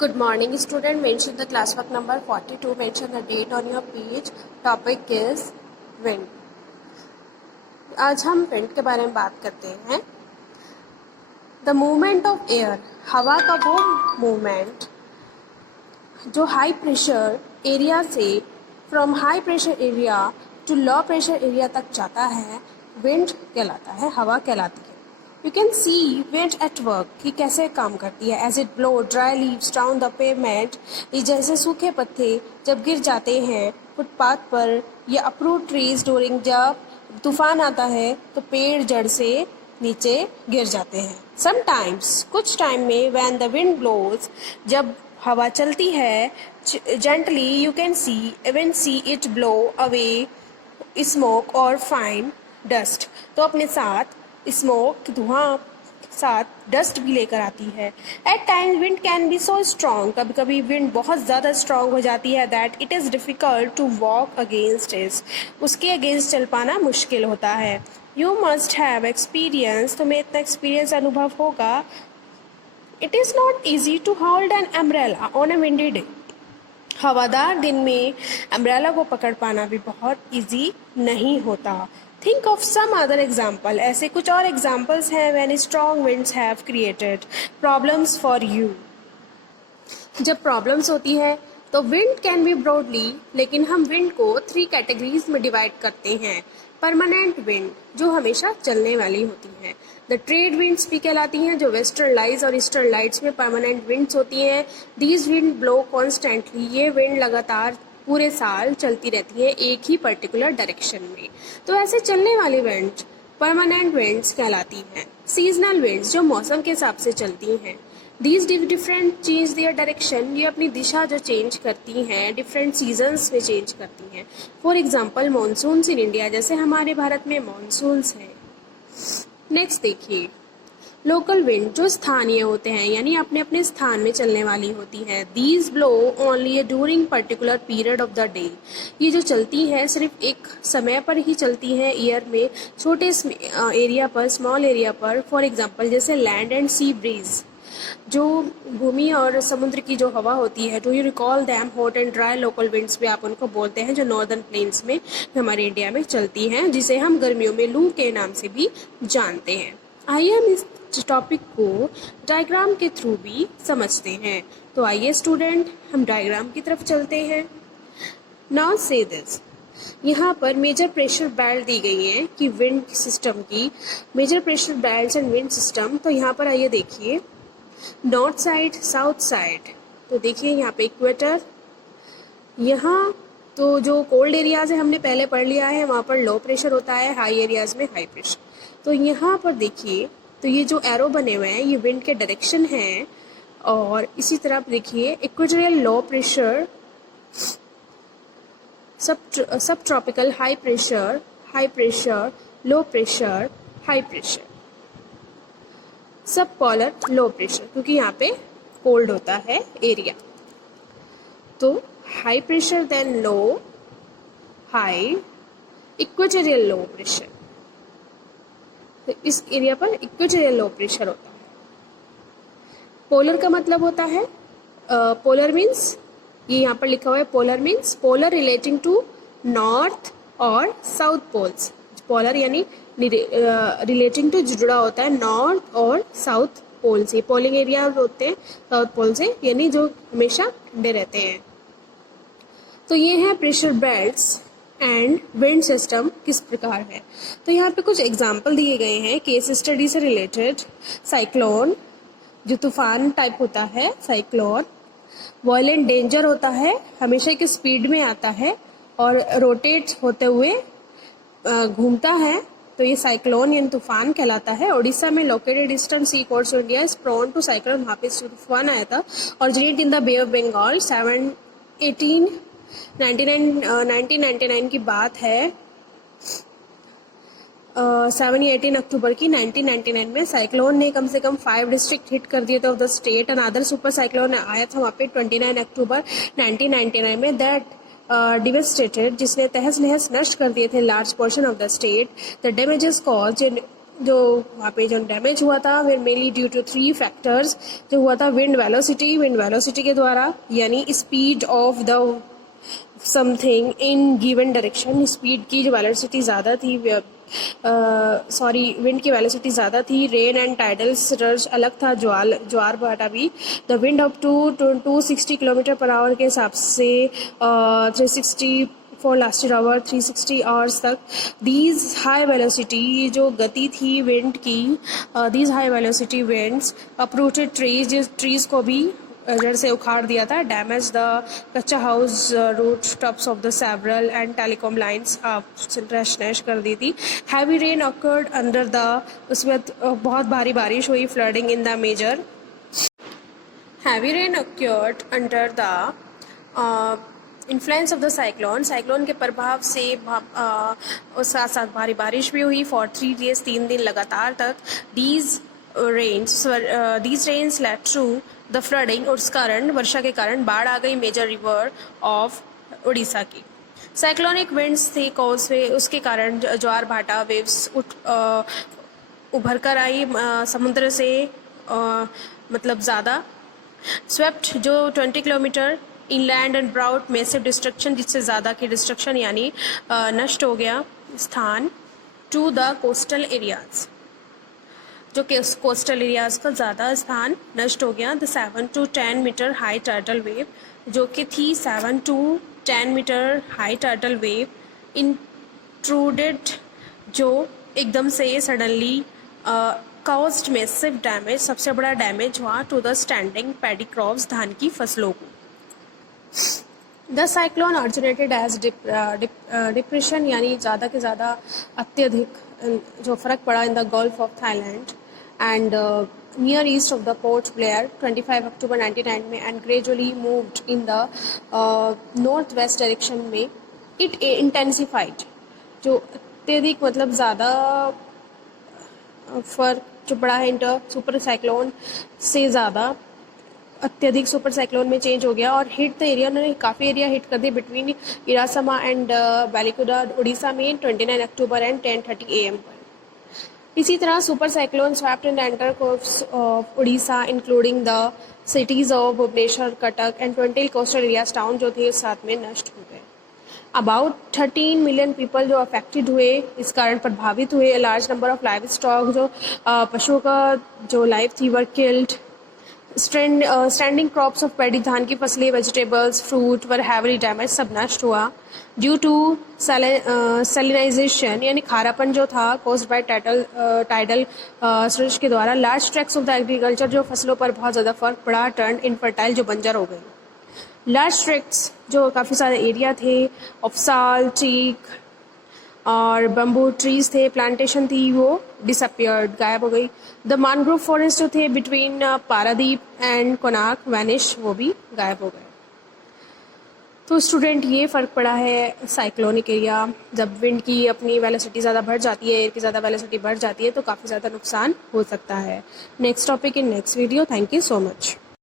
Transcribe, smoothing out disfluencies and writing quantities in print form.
Good morning, student. Mention the classwork number 42. Mention the date on your page. Topic is wind. आज हम wind के बारे में बात करते हैं. The movement of air, हवा का वो movement जो high pressure area से from high pressure area to low pressure area तक जाता है, wind कहलाता है, हवा कहलाती है. You can see wind at work कि कैसे काम करती है. As it blow dry leaves down the pavement, ये जैसे सूखे पत्ते जब गिर जाते हैं फुटपाथ पर या uproot trees during जब तूफान आता है तो पेड़ जड़ से नीचे गिर जाते हैं. Sometimes कुछ टाइम में when the wind blows जब हवा चलती है gently you can see it blow away smoke or fine dust. तो अपने साथ स्मोक धुआं साथ डस्ट भी लेकर आती है. At times wind can be so strong, कभी कभी विंड बहुत ज़्यादा स्ट्रॉन्ग हो जाती है that it is difficult to walk against it, उसके अगेंस्ट चल पाना मुश्किल होता है. यू मस्ट हैव एक्सपीरियंस, तुम्हें इतना एक्सपीरियंस अनुभव होगा. It is not easy to hold an umbrella on a windy day, हवादार दिन में अम्ब्रेला को पकड़ पाना भी बहुत ईजी नहीं होता. Think of some other example. ऐसे कुछ और examples हैं when strong winds have created problems for you. जब problems होती है तो wind can be broadly, लेकिन हम wind को 3 categories में divide करते हैं. Permanent wind जो हमेशा चलने वाली होती है. The trade winds भी कहलाती हैं जो western lights और eastern lights में permanent winds होती हैं. These wind blow constantly. ये wind लगातार पूरे साल चलती रहती है एक ही पर्टिकुलर डायरेक्शन में. तो ऐसे चलने वाली विंड्स परमानेंट विंड्स कहलाती हैं. सीजनल विंड्स जो मौसम के हिसाब से चलती हैं. These different change their direction, ये अपनी दिशा जो चेंज करती हैं डिफरेंट सीजन्स में चेंज करती हैं. For example monsoons in India, जैसे हमारे भारत में मॉनसून्स हैं. नेक्स्ट देखिए लोकल विंड जो स्थानीय होते हैं यानी अपने अपने स्थान में चलने वाली होती है. These blow only during particular period of the day, ये जो चलती है सिर्फ एक समय पर ही चलती है ईयर में, छोटे एरिया पर, स्मॉल एरिया पर. फॉर एग्जांपल जैसे लैंड एंड सी ब्रीज, जो भूमि और समुद्र की जो हवा होती है. Do you recall them hot and dry local winds भी आप उनको बोलते हैं जो नॉर्दर्न प्लेन्स में हमारे इंडिया में चलती हैं, जिसे हम गर्मियों में लू के नाम से भी जानते हैं. आइए हम इस टॉपिक को डायग्राम के थ्रू भी समझते हैं. तो आइए स्टूडेंट हम डायग्राम की तरफ चलते हैं. नाउ से दिस, यहाँ पर मेजर प्रेशर बेल्ट दी गई है कि विंड सिस्टम की major pressure belt and wind system. तो यहाँ पर आइए देखिए नॉर्थ साइड साउथ साइड. तो देखिए यहाँ पे इक्वेटर, यहाँ तो जो कोल्ड एरियाज है हमने पहले पढ़ लिया है, वहाँ पर लो प्रेशर होता है, हाई एरियाज में हाई प्रेशर. तो यहाँ पर देखिए तो ये जो एरो बने हुए हैं ये विंड के डायरेक्शन हैं. और इसी तरह देखिए equatorial low pressure, subtropical high pressure, low pressure, high pressure, subpolar low pressure, क्योंकि यहाँ पे कोल्ड होता है एरिया. तो high pressure then low, high, equatorial low pressure. तो इस एरिया पर इक्वेटोरियल लो प्रेशर होता है. पोलर का मतलब होता है पोलर मीन्स, ये यहाँ पर लिखा हुआ है polar means polar relating to north और साउथ पोल्स. पोलर यानी रिलेटिंग टू जुड़ा होता है नॉर्थ और साउथ पोल से. पोलिंग एरिया होते हैं साउथ पोल से, यानी जो हमेशा ठंडे रहते हैं. तो ये है pressure belts and wind system किस प्रकार है. तो यहाँ पे कुछ एग्जाम्पल दिए गए हैं केस स्टडी से रिलेटेड. साइक्लोन जो तूफान टाइप होता है, साइक्लोन वायलेंट डेंजर होता है, हमेशा की स्पीड में आता है और रोटेट होते हुए घूमता है. तो ये साइक्लोन यानी तूफान कहलाता है. उड़ीसा में located eastern sea coast of India is prone to cyclone, वहाँ पे तूफान आया था. Originate in the Bay of Bengal. 1999 की बात है. 7 या 18 अक्टूबर की 1999 में साइक्लोन ने कम से कम 5 डिस्ट्रिक्ट हिट कर दिए थे of the state. And other super cyclone आया था वहाँ पे 29 अक्टूबर 1999 में. दैट डिवेस्टेटेड, जिसने तहस नहस नष्ट कर दिए थे large portion of the state. The damages caused जो वहाँ पे जो डैमेज हुआ था, फिर मेनली ड्यू टू 3 फैक्टर्स जो हुआ था। विंड वेलोसिटी के द्वारा, यानी speed of the something in given direction, speed की जो वेलोसिटी ज़्यादा थी, विंड की वेलोसिटी ज़्यादा थी। रेन एंड टाइडल सर्ज अलग था, ज्वार भाटा भी। The wind up to 260 kilometre per hour के हिसाब से 360 फॉर लास्टेड आवर 360 आवर्स तक। दीज हाई वेलोसिटी जो गति थी विंड की, these high velocity winds uprooted trees को भी जड़ से उखाड़ दिया था। डैमेज द कच्चा house roof tops of the several and telecom lines नैश कर दी थी। Heavy rain occurred under the, उसमें बहुत भारी बारिश हुई। Flooding in the major heavy rain occurred under the influence of the cyclone के प्रभाव से उस साथ साथ भारी बारिश भी हुई फॉर 3 days 3 दिन लगातार तक। These rains led to the flooding, और उस कारण वर्षा के कारण बाढ़ आ गई मेजर रिवर ऑफ उड़ीसा की। साइक्लोनिक विंड्स थे कॉजवे, उसके कारण ज्वार भाटा वेव्स उभर कर आई समुद्र से, मतलब ज़्यादा स्वेप्ट जो 20 kilometre inland and brought massive destruction, जिससे ज़्यादा की डिस्ट्रक्शन यानी नष्ट हो गया स्थान। टू द कोस्टल एरियाज, जो कि कोस्टल एरियाज का ज़्यादा स्थान नष्ट हो गया। The 7 to 10 metre high tidal wave, जो कि थी 7 to 10 metre high tidal wave intruded, जो एकदम से सडनली काउज्ड मैसिव डैमेज, सबसे बड़ा डैमेज हुआ to the standing paddy crops, धान की फसलों को। The cyclone originated as depression, यानी ज़्यादा के ज़्यादा अत्यधिक जो फ़र्क पड़ा in the Gulf of Thailand and near east of the Port Blair 25 October 1999 में, and gradually moved in the north west direction में। इट इंटेंसिफाइड, जो अत्यधिक मतलब ज़्यादा फर्क जो पड़ा है इंटर सुपर साइक्लोन से ज़्यादा अत्यधिक सुपर साइक्लोन में चेंज हो गया और हिट द एरिया, उन्होंने काफ़ी एरिया हिट कर दिया बिटवीन इरासमा एंड बालिकुडा उड़ीसा में 29 अक्टूबर एंड 10:30 AM पर। इसी तरह super cyclone swept in the entire coast of Orissa including the cities of Bhubaneswar, Cuttack and 20 coastal areas town जो थे साथ में नष्ट हो गए। अबाउट 13 मिलियन पीपल जो अफेक्टेड हुए, इस कारण प्रभावित हुए। Large number of livestock, जो पशुओं का जो लाइफ थी were killed. Standing crops of paddy, धान की फसलें, वेजिटेबल्स, फ्रूट वर हैवली डैमेज, सब नष्ट हुआ। ड्यू टू सैलिनाइजेशन, यानी खारापन जो था कॉज्ड बाय टाइडल सर्ज के द्वारा। Large tracts of the agriculture, जो फसलों पर बहुत ज़्यादा फर्क पड़ा, टर्न इनफर्टाइल, जो बंजर हो गई। लार्ज ट्रैक्ट्स जो काफ़ी सारे एरिया थे ऑफ साल, टीक और बम्बू ट्रीज थे, प्लांटेशन थी, वो डिसअपियर्ड, गायब हो गई। द मैनग्रोव फॉरेस्ट जो थे between Paradip and Konark vanish, वो भी गायब हो गए। तो स्टूडेंट, ये फ़र्क पड़ा है साइक्लोनिक एरिया, जब विंड की अपनी वेलोसिटी ज़्यादा बढ़ जाती है, एयर की ज़्यादा वेलोसिटी बढ़ जाती है, तो काफ़ी ज़्यादा नुकसान हो सकता है। Next topic in next video. Thank you so much.